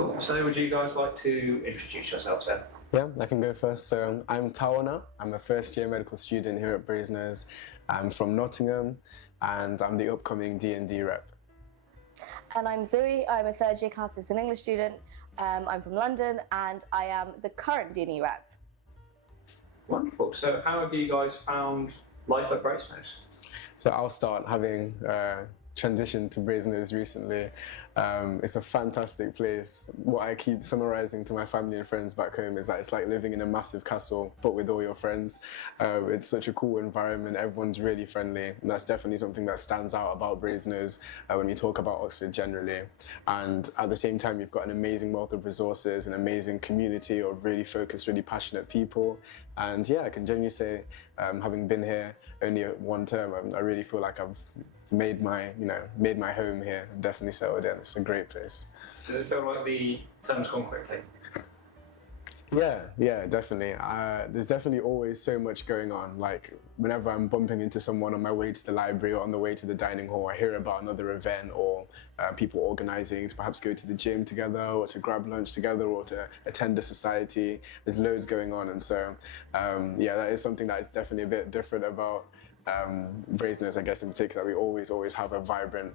Cool. So would you guys like to introduce yourselves then? Yeah, I can go first. So I'm Taona. I'm a first-year medical student here at Brasenose. I'm from Nottingham, and I'm the upcoming D&D rep. And I'm Jui. I'm a third-year classics and English student. I'm from London, and I am the current D&E rep. Wonderful. So how have you guys found life at Brasenose? So I'll start, having transitioned to Brasenose recently. It's a fantastic place. What I keep summarising to my family and friends back home is that it's like living in a massive castle, but with all your friends. It's such a cool environment. Everyone's really friendly, and that's definitely something that stands out about Brasenose when you talk about Oxford generally. And at the same time, you've got an amazing wealth of resources, an amazing community of really focused, really passionate people. And yeah, I can genuinely say, having been here only one term, I really feel like I've made my home here. I've definitely settled in. It's a great place. Does it feel like the term's gone quickly? Yeah, definitely. There's definitely always so much going on. Like whenever I'm bumping into someone on my way to the library or on the way to the dining hall, I hear about another event or people organising to perhaps go to the gym together or to grab lunch together or to attend a society. There's loads going on, and so that is something that is definitely a bit different about Brasenose, I guess in particular. We always have a vibrant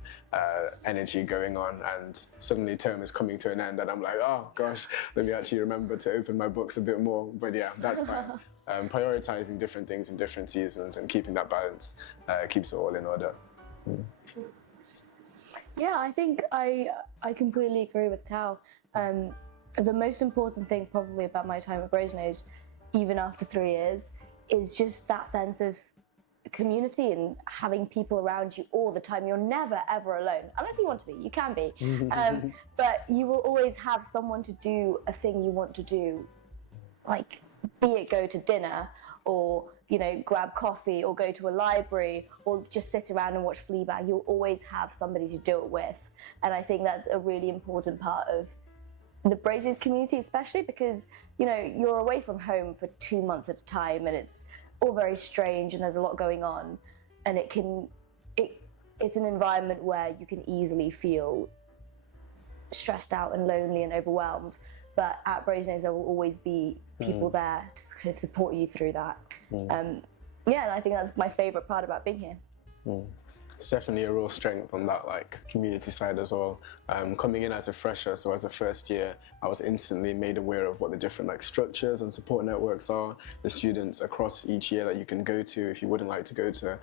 energy going on, and suddenly term is coming to an end and I'm like, oh gosh, let me actually remember to open my books a bit more. But yeah, that's fine. Prioritising different things in different seasons and keeping that balance keeps it all in order. Yeah, I think I completely agree with Tao. The most important thing probably about my time at Brasenose, even after 3 years, is just that sense of community and having people around you all the time. You're never ever alone, unless you want to be. You can be, but you will always have someone to do a thing you want to do, like be it go to dinner or grab coffee or go to a library or just sit around and watch Fleabag. You'll always have somebody to do it with, and I think that's a really important part of the Brasenose community, especially because you're away from home for 2 months at a time, and it's all very strange and there's a lot going on, and it's an environment where you can easily feel stressed out and lonely and overwhelmed, but at Brasenose there will always be people there to kind of support you through that. And I think that's my favourite part about being here. It's definitely a real strength on that community side as well. Coming in as a fresher, so as a first year, I was instantly made aware of what the different structures and support networks are, the students across each year that you can go to if you wouldn't like to go to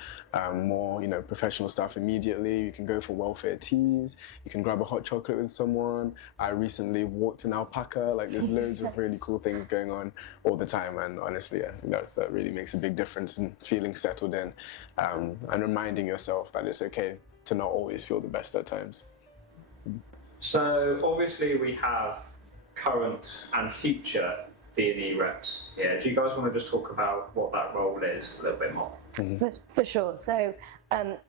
more professional stuff immediately. You can go for welfare teas, you can grab a hot chocolate with someone. I recently walked an alpaca. There's loads of really cool things going on all the time, and honestly, I think that really makes a big difference in feeling settled in and reminding yourself that it's okay to not always feel the best at times. So obviously we have current and future D&E reps here. Do you guys want to just talk about what that role is a little bit more? For sure. So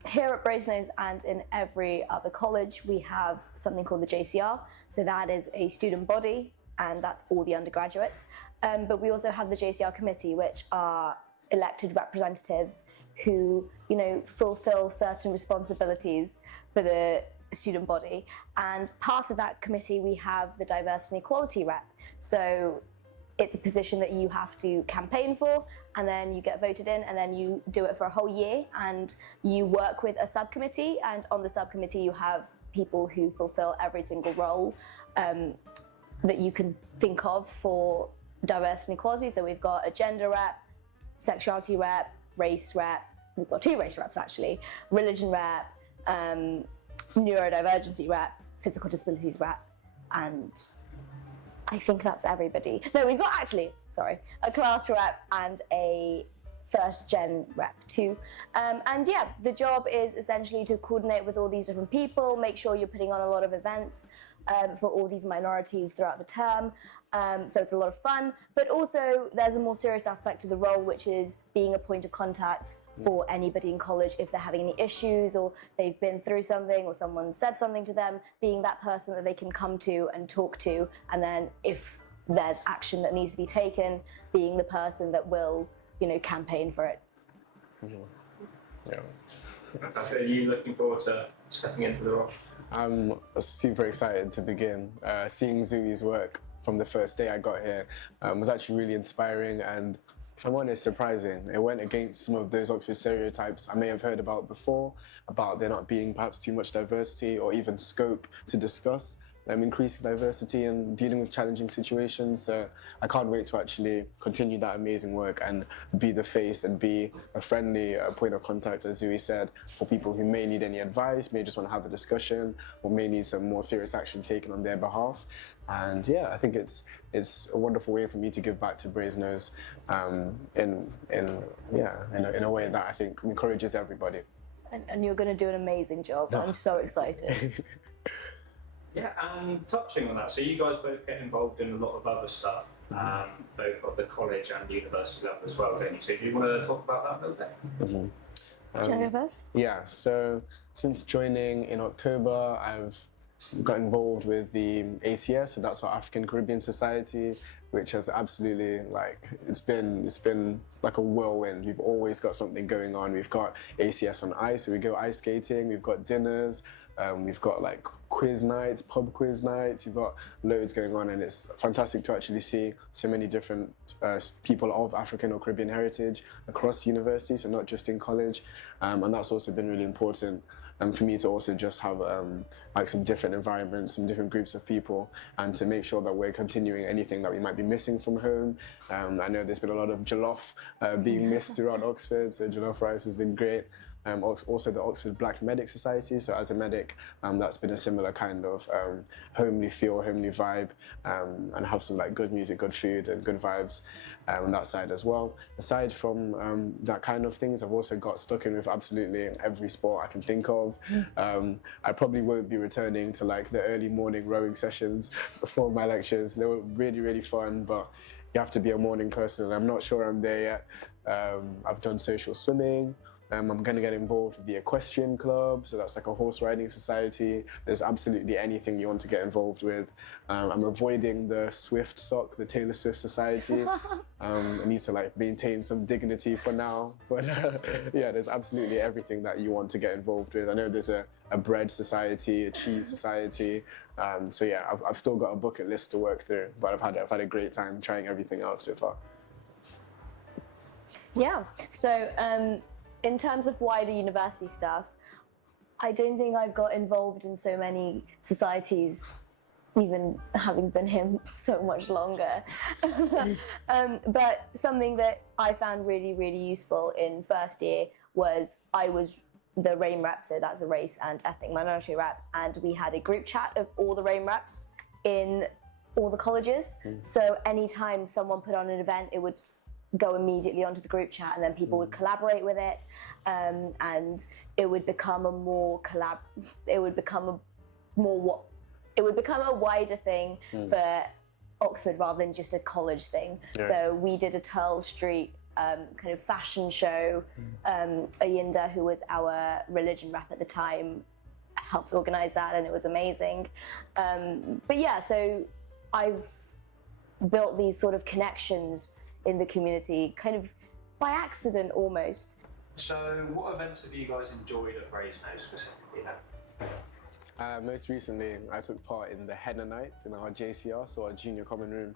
here at Brasenose and in every other college, we have something called the JCR. So that is a student body, and that's all the undergraduates. But we also have the JCR committee, which are elected representatives who fulfill certain responsibilities for the student body, and part of that committee we have the diversity and equality rep. So it's a position that you have to campaign for, and then you get voted in, and then you do it for a whole year, and you work with a subcommittee, and on the subcommittee you have people who fulfill every single role that you can think of for diversity and equality. So we've got a gender rep, sexuality rep, race rep, we've got 2 race reps actually, religion rep, neurodivergency rep, physical disabilities rep, and I think that's everybody. No, we've got a class rep and a first gen rep too. The job is essentially to coordinate with all these different people, make sure you're putting on a lot of events for all these minorities throughout the term. So it's a lot of fun, but also there's a more serious aspect to the role, which is being a point of contact for anybody in college if they're having any issues or they've been through something or someone said something to them, being that person that they can come to and talk to, and then if there's action that needs to be taken, being the person that will campaign for it. Are you looking forward to stepping into the role? I'm super excited to begin. Seeing Zui's work from the first day I got here was actually really inspiring and, if I'm honest, surprising. It went against some of those Oxford stereotypes I may have heard about before, about there not being perhaps too much diversity or even scope to discuss increasing diversity and dealing with challenging situations. So I can't wait to actually continue that amazing work and be the face and be a friendly point of contact, as Zui said, for people who may need any advice, may just want to have a discussion, or may need some more serious action taken on their behalf. And yeah, I think it's a wonderful way for me to give back to Brasenose in a way that I think encourages everybody. And you're going to do an amazing job. I'm so excited. Yeah, and touching on that, so you guys both get involved in a lot of other stuff, both at the college and university level as well, don't you? So do you want to talk about that a little bit? Do you want to go first? Yeah, so since joining in October, I've got involved with the ACS, so that's our African Caribbean Society, which has absolutely, it's been like a whirlwind. We've always got something going on. We've got ACS on ice, so we go ice skating, we've got dinners, we've got quiz nights, pub quiz nights, we've got loads going on, and it's fantastic to actually see so many different people of African or Caribbean heritage across universities, so not just in college, and that's also been really important for me to also just have some different environments, some different groups of people, and to make sure that we're continuing anything that we might be missing from home. I know there's been a lot of jollof being missed throughout Oxford, so jollof rice has been great. Also the Oxford Black Medic Society, so as a medic, that's been a similar kind of homely feel, homely vibe, and have some good music, good food and good vibes on that side as well. Aside from that kind of things, I've also got stuck in with absolutely every sport I can think of. I probably won't be returning to the early morning rowing sessions before my lectures. They were really, really fun, but you have to be a morning person. I'm not sure I'm there yet. I've done social swimming. I'm going to get involved with the equestrian club, so that's a horse riding society. There's absolutely anything you want to get involved with. I'm avoiding the Swift sock, the Taylor Swift Society. I need to maintain some dignity for now, but yeah, there's absolutely everything that you want to get involved with. I know there's a bread society, a cheese society. So yeah, I've still got a bucket list to work through, but I've had a great time trying everything out so far. Yeah. So in terms of wider university stuff, I don't think I've got involved in so many societies, even having been here so much longer. But something that I found really, really useful in first year was I was the RAIM rep, so that's a race and ethnic minority rep, and we had a group chat of all the RAIM reps in all the colleges. So anytime someone put on an event, it would go immediately onto the group chat, and then people would collaborate with it, and it would become a wider thing for Oxford rather than just a college thing. Yeah. So we did a Turl Street kind of fashion show. Ayinda, who was our religion rep at the time, helped organise that, and it was amazing. But yeah, so I've built these sort of connections in the community, kind of by accident almost. So what events have you guys enjoyed at Brasenose specifically then? Most recently, I took part in the Henna Night in our JCR, so our junior common room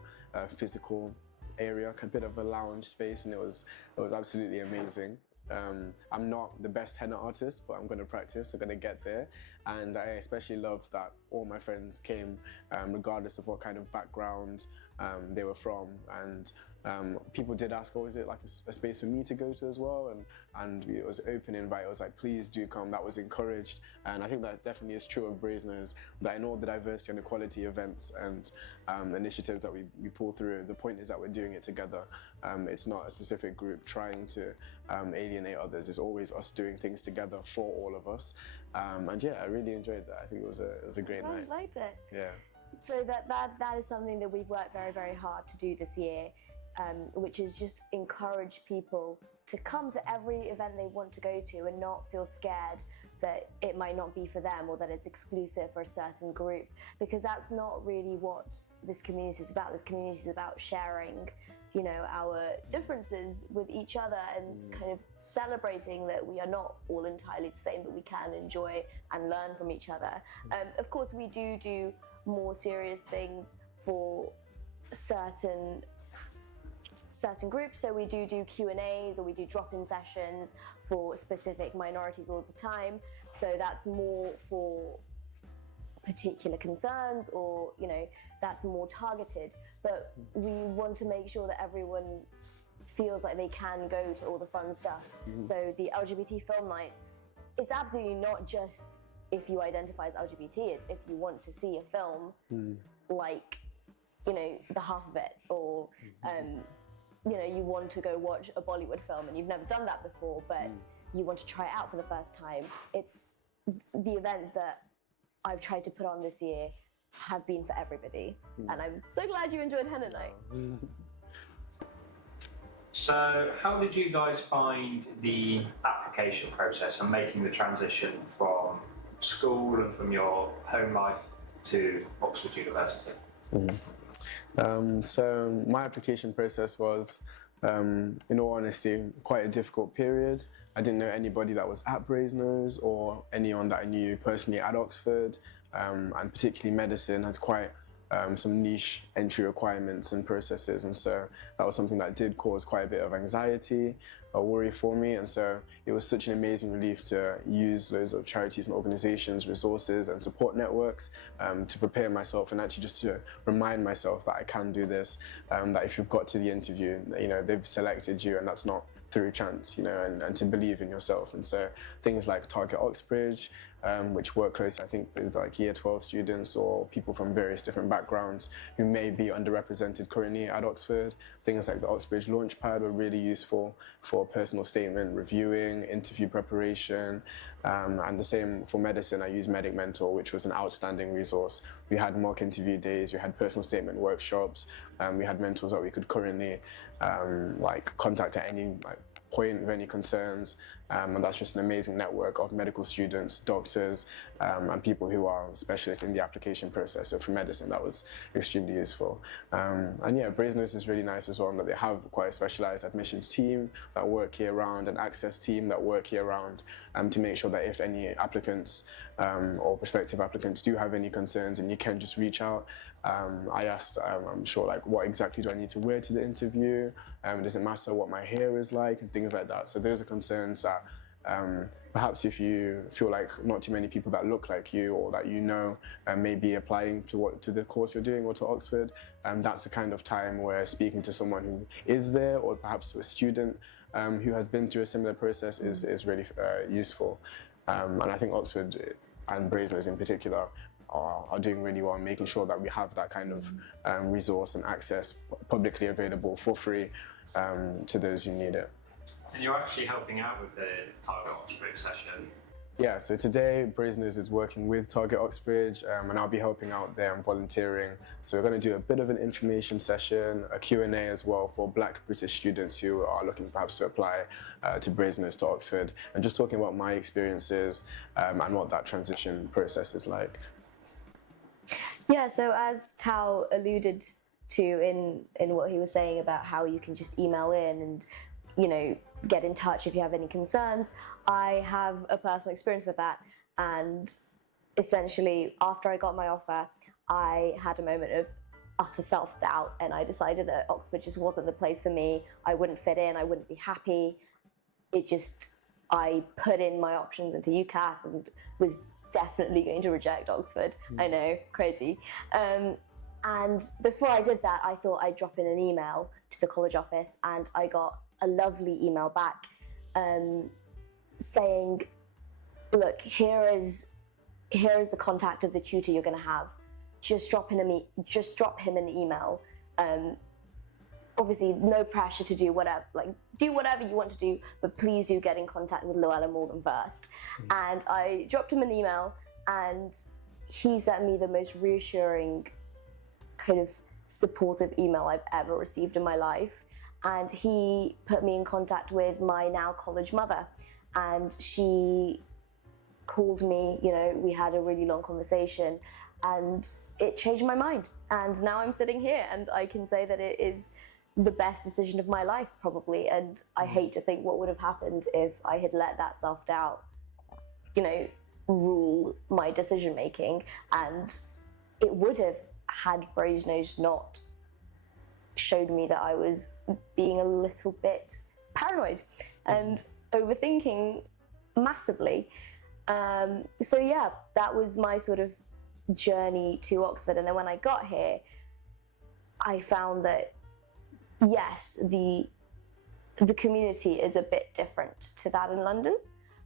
physical area, a bit of a lounge space, and it was absolutely amazing. I'm not the best henna artist, but I'm going to practice, I'm going to get there. And I especially loved that all my friends came, regardless of what kind of background they were from. And people did ask, oh, is it a space for me to go to as well? And it was open invite. It was please do come. That was encouraged. And I think that definitely is true of Brasenose, that in all the diversity and equality events and initiatives that we pull through, the point is that we're doing it together. It's not a specific group trying to alienate others. It's always us doing things together for all of us. And yeah, I really enjoyed that. I think it was a great night. I just liked it. Yeah. So that is something that we've worked very, very hard to do this year, which is just encourage people to come to every event they want to go to and not feel scared that it might not be for them or that it's exclusive for a certain group, because that's not really what this community is about. This community is about sharing you know, our differences with each other and kind of celebrating that we are not all entirely the same, but we can enjoy and learn from each other. Of course, we do more serious things for certain groups, so we do Q&As, or we do drop-in sessions for specific minorities all the time, so that's more for particular concerns, or you know, that's more targeted, but we want to make sure that everyone feels like they can go to all the fun stuff. So the LGBT film nights, it's absolutely not just if you identify as LGBT, it's if you want to see a film like, you know, the half of it, or you know, you want to go watch a Bollywood film and you've never done that before, but you want to try it out for the first time. It's the events that I've tried to put on this year have been for everybody, and I'm so glad you enjoyed Henna Night. So how did you guys find the application process and making the transition from school and from your home life to Oxford University? So my application process was, in all honesty, quite a difficult period. I didn't know anybody that was at Brasenose or anyone that I knew personally at Oxford, and particularly medicine has quite some niche entry requirements and processes, and so that was something that did cause quite a bit of anxiety or worry for me, and so it was such an amazing relief to use loads of charities and organizations, resources and support networks to prepare myself, and actually just to remind myself that I can do this, that if you've got to the interview, you know, they've selected you and that's not through chance, you know, and to believe in yourself. And so things like Target Oxbridge, which work close, I think, with like year 12 students or people from various different backgrounds who may be underrepresented currently at Oxford. Things like the Oxbridge Launchpad were really useful for personal statement reviewing, interview preparation, and the same for medicine. I used Medic Mentor, which was an outstanding resource. We had mock interview days, we had personal statement workshops, we had mentors that we could currently like contact at any point of any concerns, and that's just an amazing network of medical students, doctors, and people who are specialists in the application process. So for medicine, that was extremely useful. And yeah, Brasenose is really nice as well, in that they have quite a specialized admissions team that work year round, an access team that work year round, to make sure that if any applicants or prospective applicants do have any concerns, and you can just reach out. I asked, I'm sure, like, what exactly do I need to wear to the interview? Does it matter what my hair is like, and things like that. So those are concerns that perhaps if you feel like not too many people that look like you or that you know may be applying to the course you're doing or to Oxford, that's the kind of time where speaking to someone who is there, or perhaps to a student who has been through a similar process is really useful. And I think Oxford and Brasenose in particular are doing really well, making sure that we have that kind of resource and access publicly available for free to those who need it. And you're actually helping out with the Target Oxbridge session. Yeah, so today Brasenose is working with Target Oxbridge, and I'll be helping out there and volunteering. So we're going to do a bit of an information session, a Q&A as well for Black British students who are looking perhaps to apply to Brasenose to Oxford, and just talking about my experiences and what that transition process is like. Yeah, so as Tao alluded to in what he was saying about how you can just email in and, you know, get in touch if you have any concerns, I have a personal experience with that. And essentially, after I got my offer, I had a moment of utter self-doubt, and I decided that Oxford just wasn't the place for me. I wouldn't fit in, I wouldn't be happy. I put in my options into UCAS and was definitely going to reject Oxford. I know, crazy. And before I did that, I thought I'd drop in an email to the college office, and I got a lovely email back saying, look, here is the contact of the tutor you're going to have. Just drop him an email. Obviously, no pressure to do whatever, do whatever you want to do, but please do get in contact with Llewellyn Morgan first. And I dropped him an email, and he sent me the most reassuring, kind of supportive email I've ever received in my life. And he put me in contact with my now college mother, and she called me, you know, we had a really long conversation, and it changed my mind. And now I'm sitting here, and I can say that it is the best decision of my life, probably. And I hate to think what would have happened if I had let that self-doubt, rule my decision making. And it would have, had Brasenose not showed me that I was being a little bit paranoid and overthinking massively. So yeah, that was my sort of journey to Oxford. And then when I got here, I found that yes, the community is a bit different to that in London,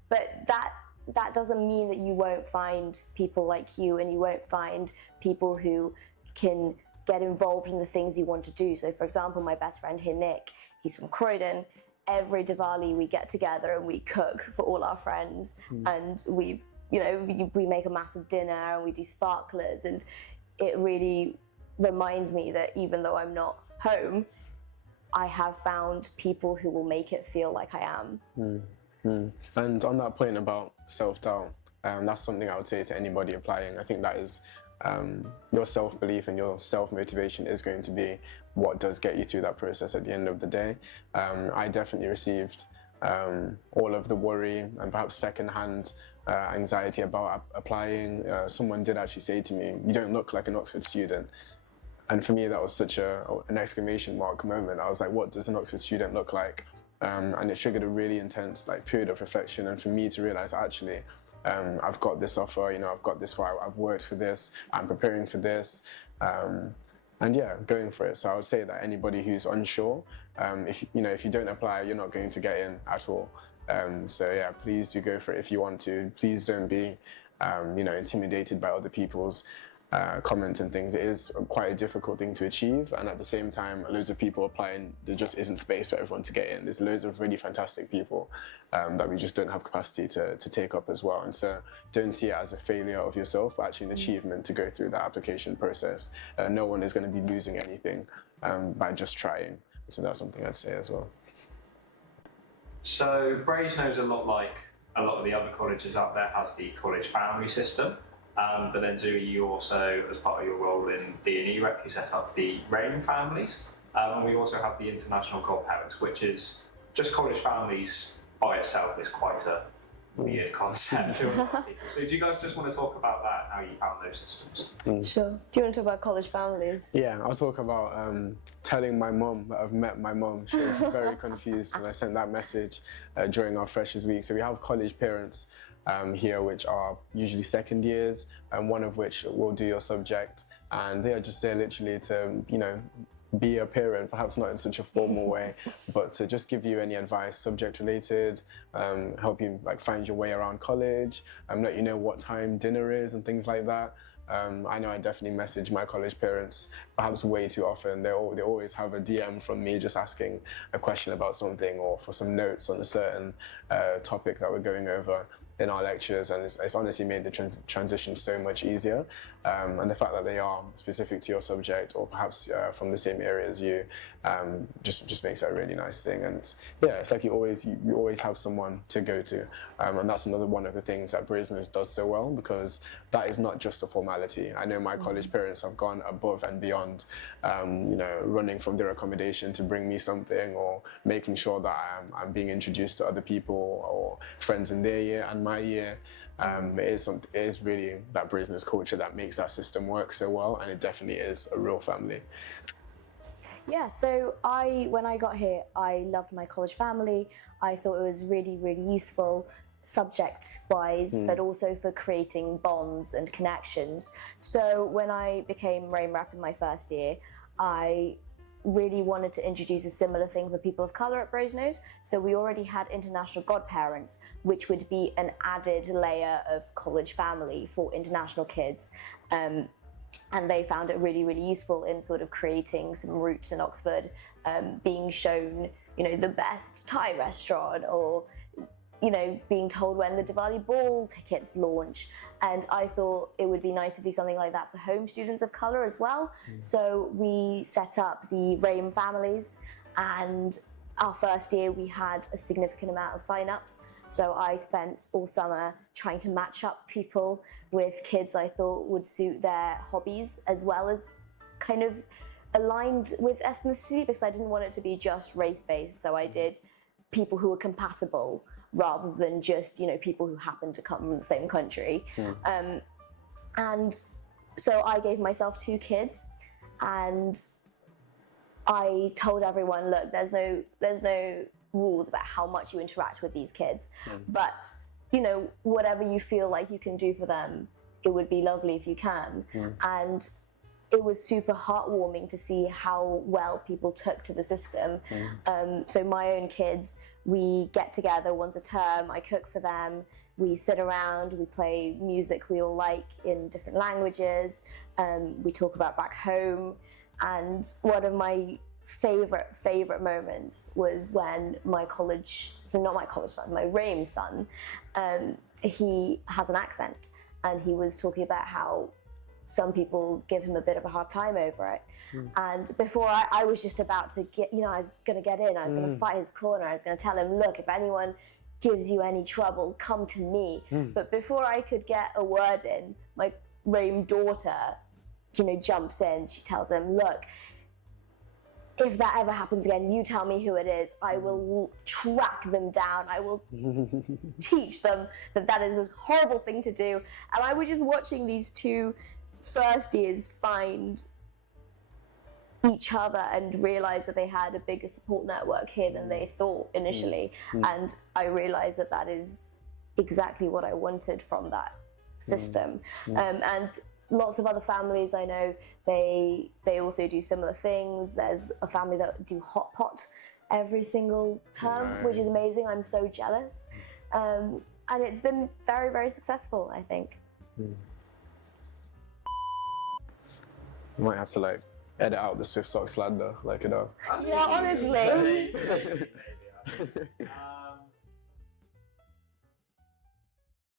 but that doesn't mean that you won't find people like you, and you won't find people who can get involved in the things you want to do. So for example, my best friend here, Nick, he's from Croydon. Every Diwali we get together and we cook for all our friends, and we make a massive dinner and we do sparklers, and it really reminds me that even though I'm not home, I have found people who will make it feel like I am. And on that point about self-doubt, that's something I would say to anybody applying. I think that is your self-belief and your self-motivation is going to be what does get you through that process at the end of the day. I definitely received all of the worry and perhaps second-hand anxiety about applying. Someone did actually say to me, "You don't look like an Oxford student." And for me, that was such an exclamation mark moment. I was like, what does an Oxford student look like? And it triggered a really intense period of reflection. And for me to realize, actually, I've got this offer, I've got this far, I've worked for this, I'm preparing for this. And yeah, going for it. So I would say that anybody who's unsure, if you don't apply, you're not going to get in at all. So yeah, please do go for it if you want to. Please don't be, intimidated by other people's comments and things. It is quite a difficult thing to achieve, and at the same time, loads of people applying, there just isn't space for everyone to get in. There's loads of really fantastic people that we just don't have capacity to take up as well. And so don't see it as a failure of yourself, but actually an achievement to go through that application process. No one is going to be losing anything by just trying. So that's something I'd say as well. So Brasenose, a lot like a lot of the other colleges out there, has the college family system. But then Jui, you also, as part of your role in D&E Rep, you set up the RAIN families. And we also have the international godparents, which is just college families by itself is quite a weird concept to a lot of people. So do you guys just want to talk about that, how you found those systems? Sure. Do you want to talk about college families? Yeah, I'll talk about telling my mum that I've met my mum. She was very confused when I sent that message during our Freshers Week. So we have college parents here, which are usually second years, and one of which will do your subject, and they are just there literally to, be a parent, perhaps not in such a formal way, but to just give you any advice, subject related, help you find your way around college, let you know what time dinner is and things like that. I know I definitely message my college parents perhaps way too often. They always have a DM from me just asking a question about something or for some notes on a certain topic that we're going over in our lectures, and it's honestly made the transition so much easier. And the fact that they are specific to your subject or perhaps from the same area as you, just makes it a really nice thing. And it's like you always have someone to go to, and that's another one of the things that Brasenose does so well, because that is not just a formality. I know my college parents have gone above and beyond, running from their accommodation to bring me something, or making sure that I'm being introduced to other people or friends in their year and my year. It is really that Brasenose culture that makes that system work so well, and it definitely is a real family. Yeah, so when I got here, I loved my college family. I thought it was really, really useful subject-wise, but also for creating bonds and connections. So when I became RAIN Rep in my first year, I really wanted to introduce a similar thing for people of colour at Brasenose. So we already had international godparents, which would be an added layer of college family for international kids. And they found it really, really useful in sort of creating some roots in Oxford, being shown, the best Thai restaurant, or, being told when the Diwali ball tickets launch. And I thought it would be nice to do something like that for home students of colour as well. So we set up the RAIN families, and our first year we had a significant amount of sign-ups. So I spent all summer trying to match up people with kids I thought would suit their hobbies, as well as kind of aligned with ethnicity because I didn't want it to be just race-based. So I did people who were compatible rather than just, you know, people who happen to come from the same country. And so I gave myself 2 kids, and I told everyone, look, there's no rules about how much you interact with these kids, but you know, whatever you feel like you can do for them, it would be lovely if you can. And it was super heartwarming to see how well people took to the system. So my own kids, we get together once a term, I cook for them, we sit around, we play music we all like in different languages, we talk about back home. And one of my favorite moments was when my college, so not my college son, my RAIM son, he has an accent, and he was talking about how some people give him a bit of a hard time over it. And before I was just about to get, you know, I was going to get in, I was going to fight his corner, I was going to tell him, look, if anyone gives you any trouble, come to me. But before I could get a word in, my RAIM daughter, you know, jumps in, she tells him, look, if that ever happens again, you tell me who it is. I will track them down. I will teach them that that is a horrible thing to do. And I was just watching these 2 first years find each other and realize that they had a bigger support network here than they thought initially. And I realized that that is exactly what I wanted from that system. And lots of other families I know, they also do similar things. There's a family that do hot pot every single term, which is amazing. I'm so jealous. And it's been very, very successful, I think. You might have to like edit out the Swift Sock slander, like, you know. Yeah, honestly. Maybe.